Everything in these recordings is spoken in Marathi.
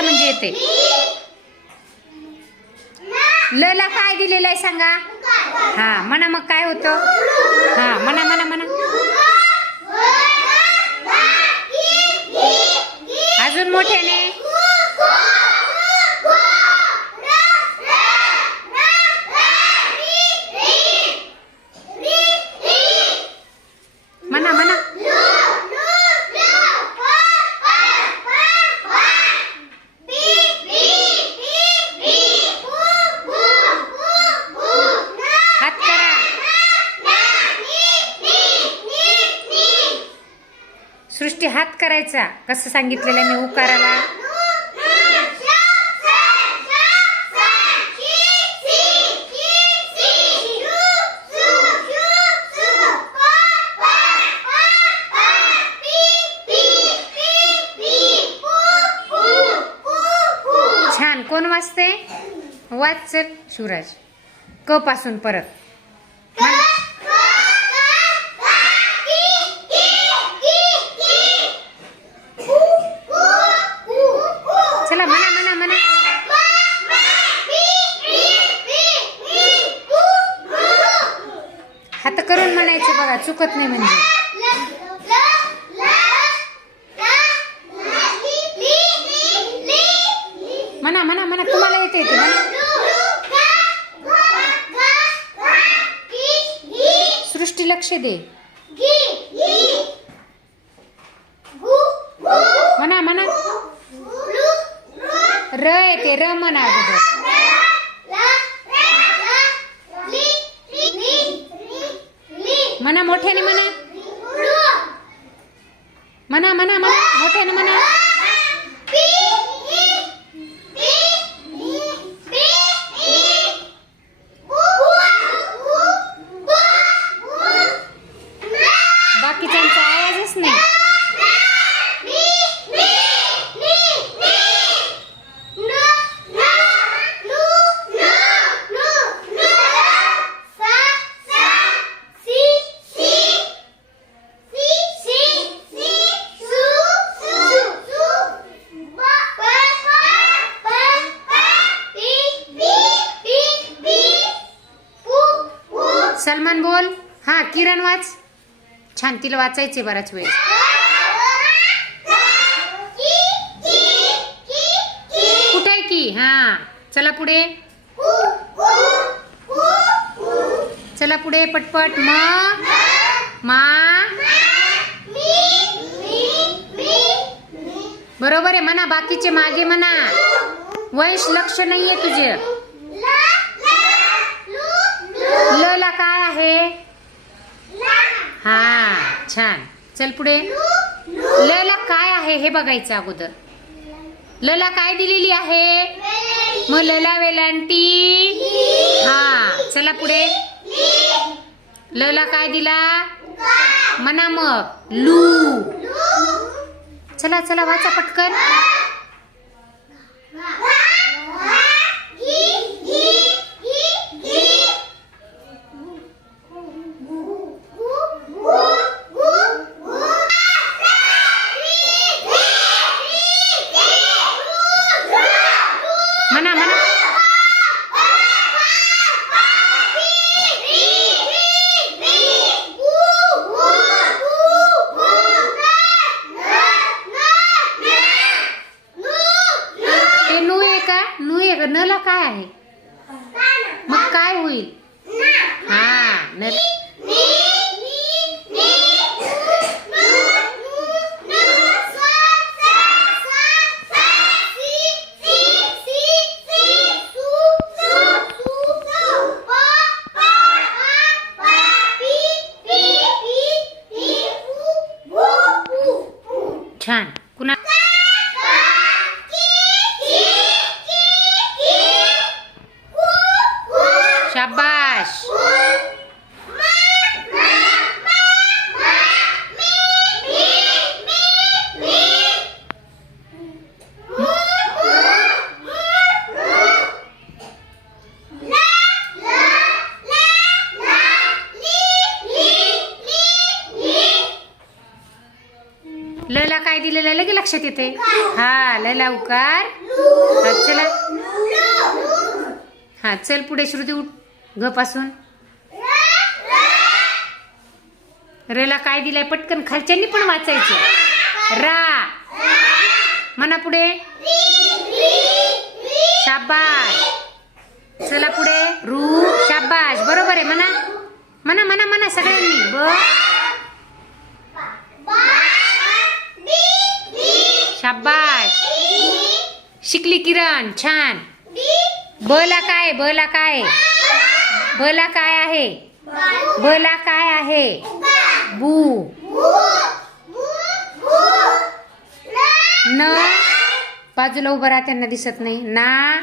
करा म्हणजे येते? ल ला काय दिलेलं आहे सांगा? हा म्हणा मग काय होतं? हा म्हणा म्हणा म्हणा. अजून मोठ्याने? करायचा? कसं सांगितलेलं आहे मी उकाराला? छान. कोण वाचते वाच चल शिवराज. क पासून परत म्हण. चला म्हणा म्हणा म्हणा हात करून म्हणायचे बघा चुकत नाही म्हणजे म्हणा म्हणा म्हणा तुम्हाला येते येते म्हणा. सृष्टी लक्ष दे. म्हणा म्हणा. र येते र म्हणा अगोदर. म्हणा मोठ्याने म्हणा म्हणा म्हणा म्हणा मोठ्याने म्हणा बाकीच्यांचा सलमान बोल. हा किरण वाच. छान तिला वाचायचे बराच वेळ. कुठे आहे की? हा चला पुढे. चला पुढे पटपट. म मा बरोबर आहे म्हणा बाकीचे मागे म्हणा वैश लक्ष नाहीये तुझे ल ला काय आहे हा छान. चल पुढे. ल ला काय आहे हे बघायचं अगोदर. ल ला काय दिलेली आहे? मग लला वेलांटी. हा चला पुढे. ल ला काय दिला? म्हणा मग लू. चला चला वाचा पटकन. Hi. शाबाश. लला काय दिलेलं लगे की लक्षात येते? हा लला उकार. चला. हा चल पुढे श्रुती उठ. घ पासून. रेला काय दिलाय पटकन खालच्यांनी पण वाचायचे. रा. म्हणा पुढे. शाबाश चला पुढे. रू. शाबाश बरोबर आहे म्हणा. म्हणा म्हणा म्हणा सगळ्यांनी. ब. शाबाश शिकली किरण. छान. बला काय? बला काय? बला काय आहे? बला काय आहे? बू न. बाजूला उभं राहा त्यांना दिसत नाही. ना.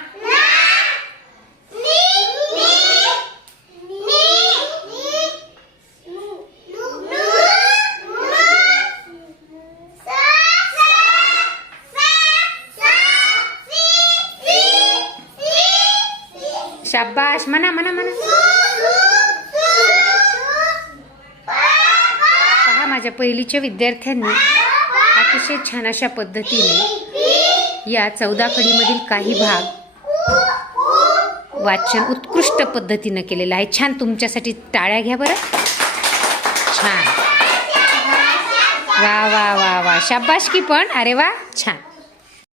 शाबाश म्हणा म्हणा म्हणा पहा माझ्या पहिलीच्या विद्यार्थ्यांनी अतिशय छान अशा पद्धतीने या चौदा कडीमधील काही भाग वाचन उत्कृष्ट पद्धतीनं केलेलं आहे. छान तुमच्यासाठी टाळ्या घ्या बरं. छान. वा वा वा वा. शाबाश की पण. अरे वा छान.